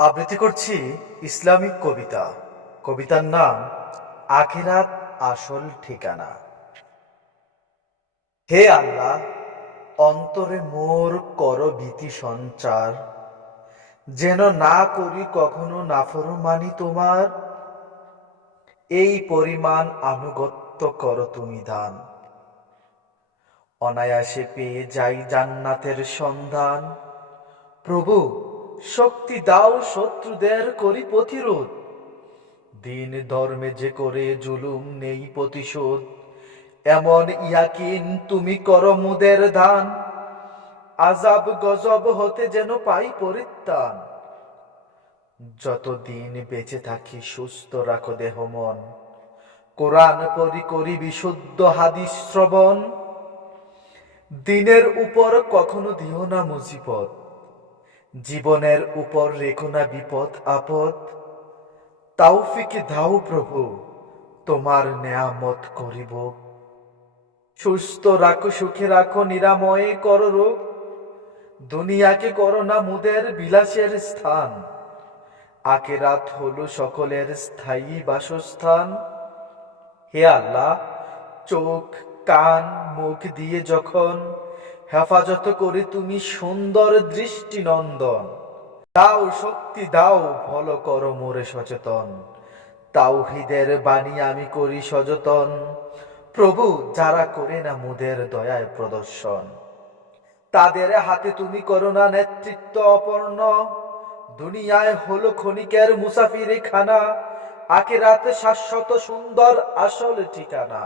আবৃত্তি করছি ইসলামিক কবিতা। কবিতার নাম আখেরাত আসল ঠিকানা। হে আল্লাহ, অন্তরে মোর কর ভীতি সঞ্চার। যেন না করি কখনো নাফরমানি তোমার। এই পরিমাণ আনুগত্য কর তুমি দান। অনায়াসে পেয়ে যাই জান্নাতের সন্ধান। প্রভু শক্তি দাও শত্রুদের করি প্রতিরোধ। দিন ধর্মে যে করে জুলুম নেই প্রতিশোধ, এমন ইয়াকিন তুমি কর মুদের দান আজাব গজব হতে যেন পাই পরিত্রাণ। যতদিন বেঁচে থাকি সুস্থ রাখো দেহ মন। কোরআন পরি করি বিশুদ্ধ হাদিস শ্রবণ। দিনের উপর কখনো দিও না মুজিবত। জীবনের উপর রেখো না বিপদ, আপদ। তাওফিক দাও প্রভু, তোমার নেয়ামত করিব। সুস্থ রাখো, সুখে রাখো, নিরাময়ে কর রোগ। দুনিয়াকে করো না মুদের বিলাসের স্থান। আকে রাত হলো সকলের স্থায়ী বাসস্থান। হে আল্লাহ, চোখ, কান, মুখ দিয়ে যখন হেফাজত করে তুমি সুন্দর দৃষ্টি নন্দন দাও শক্তি, দাও ভল কর মোরে সচেতন। তাওহিদের বাণী আমি করি সযতন। প্রভু, যারা করে না মুদের দয়ায় প্রদর্শন। তাদের হাতে তুমি করো না নেতৃত্ব অপর্ণ। দুনিয়ায় হলো ক্ষণিকের মুসাফিরি খানা আকে রাতে শাশ্বত সুন্দর আসল ঠিকানা।